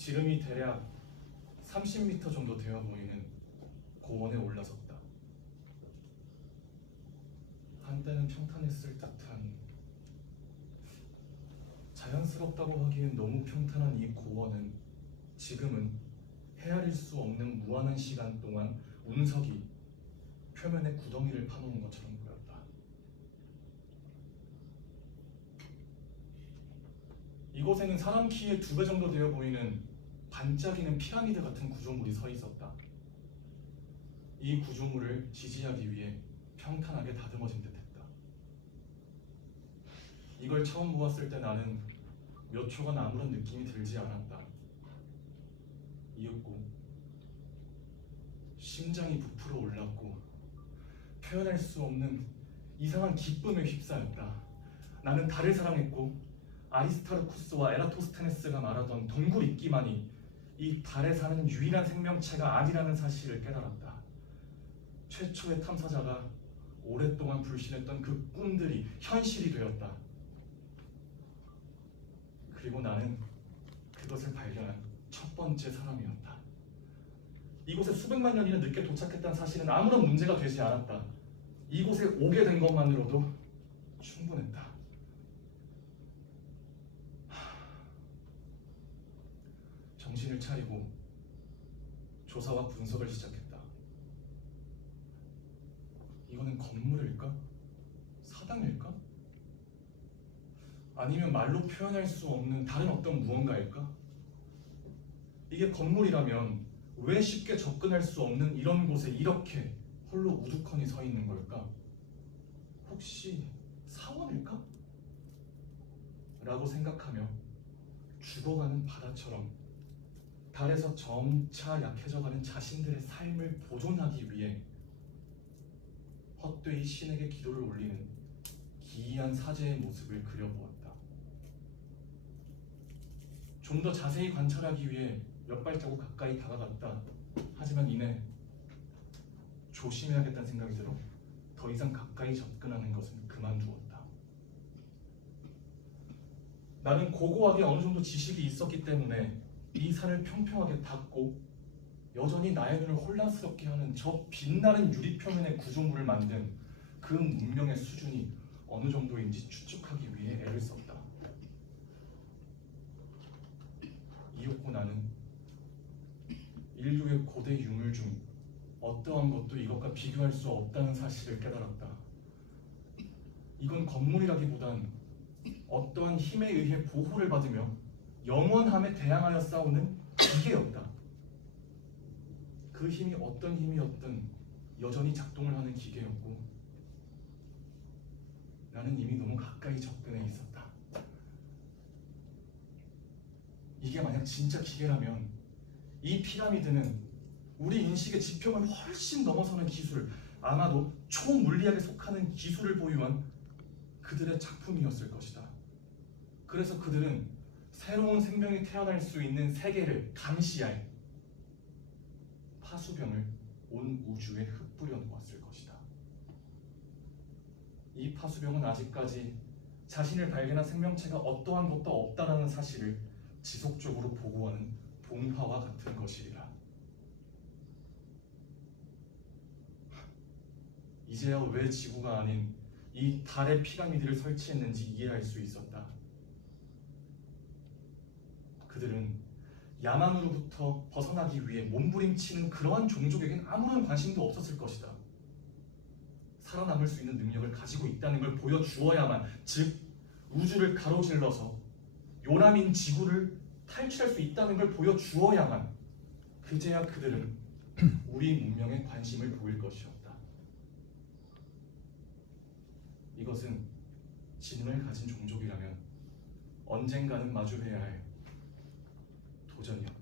지름이 대략 30m 정도 되어 보이는 고원에 올라섰다. 한때는 평탄했을 듯한, 자연스럽다고 하기엔 너무 평탄한 이 고원은 지금은 헤아릴 수 없는 무한한 시간 동안 운석이 표면에 구덩이를 파놓은 것처럼 보였다. 이곳에는 사람 키의 2배 정도 되어 보이는 반짝이는 피라미드 같은 구조물이 서 있었다. 이 구조물을 지지하기 위해 평탄하게 다듬어진 듯했다. 이걸 처음 보았을 때 나는 몇 초간 아무런 느낌이 들지 않았다. 이윽고 심장이 부풀어 올랐고 표현할 수 없는 이상한 기쁨에 휩싸였다. 나는 달을 사랑했고 아리스타르쿠스와 에라토스테네스가 말하던 덩굴 있기만이 이 달에 사는 유일한 생명체가 아니라는 사실을 깨달았다. 최초의 탐사자가 오랫동안 불신했던 그 꿈들이 현실이 되었다. 그리고 나는 그것을 발견한 첫 번째 사람이었다. 이곳에 수백만 년이나 늦게 도착했다는 사실은 아무런 문제가 되지 않았다. 이곳에 오게 된 것만으로도 충분했다. 정신을 차리고 조사와 분석을 시작했다. 이거는 건물일까? 사당일까? 아니면 말로 표현할 수 없는 다른 어떤 무언가일까? 이게 건물이라면 왜 쉽게 접근할 수 없는 이런 곳에 이렇게 홀로 우두커니 서 있는 걸까? 혹시 사원일까? 라고 생각하며 죽어가는 바다처럼 달에서 점차 약해져가는 자신들의 삶을 보존하기 위해 헛되이 신에게 기도를 올리는 기이한 사제의 모습을 그려보았다. 좀 더 자세히 관찰하기 위해 몇 발자국 가까이 다가갔다. 하지만 이내 조심해야겠다는 생각이 들어 더 이상 가까이 접근하는 것은 그만두었다. 나는 고고하게 어느 정도 지식이 있었기 때문에 이 산을 평평하게 닦고 여전히 나의 눈을 혼란스럽게 하는 저 빛나는 유리표면의 구조물을 만든 그 문명의 수준이 어느 정도인지 추측하기 위해 애를 썼다. 이윽고 나는 인류의 고대 유물 중 어떠한 것도 이것과 비교할 수 없다는 사실을 깨달았다. 이건 건물이라기보단 어떠한 힘에 의해 보호를 받으며 영원함에 대항하여 싸우는 기계였다. 그 힘이 어떤 힘이었든 여전히 작동을 하는 기계였고 나는 이미 너무 가까이 접근해 있었다. 이게 만약 진짜 기계라면 이 피라미드는 우리 인식의 지평을 훨씬 넘어서는 기술, 아마도 초물리학에 속하는 기술을 보유한 그들의 작품이었을 것이다. 그래서 그들은 새로운 생명이 태어날 수 있는 세계를 감시할 파수병을 온 우주에 흩뿌려 놓았을 것이다. 이 파수병은 아직까지 자신을 발견한 생명체가 어떠한 것도 없다는 사실을 지속적으로 보고하는 봉화와 같은 것이리라. 이제야 왜 지구가 아닌 이 달의 피라미드를 설치했는지 이해할 수 있었다. 그들은 야만으로부터 벗어나기 위해 몸부림치는 그러한 종족에겐 아무런 관심도 없었을 것이다. 살아남을 수 있는 능력을 가지고 있다는 걸 보여주어야만, 즉 우주를 가로질러서 요람인 지구를 탈출할 수 있다는 걸 보여주어야만 그제야 그들은 우리 문명에 관심을 보일 것이었다. 이것은 지능을 가진 종족이라면 언젠가는 마주해야 할 도전이었다.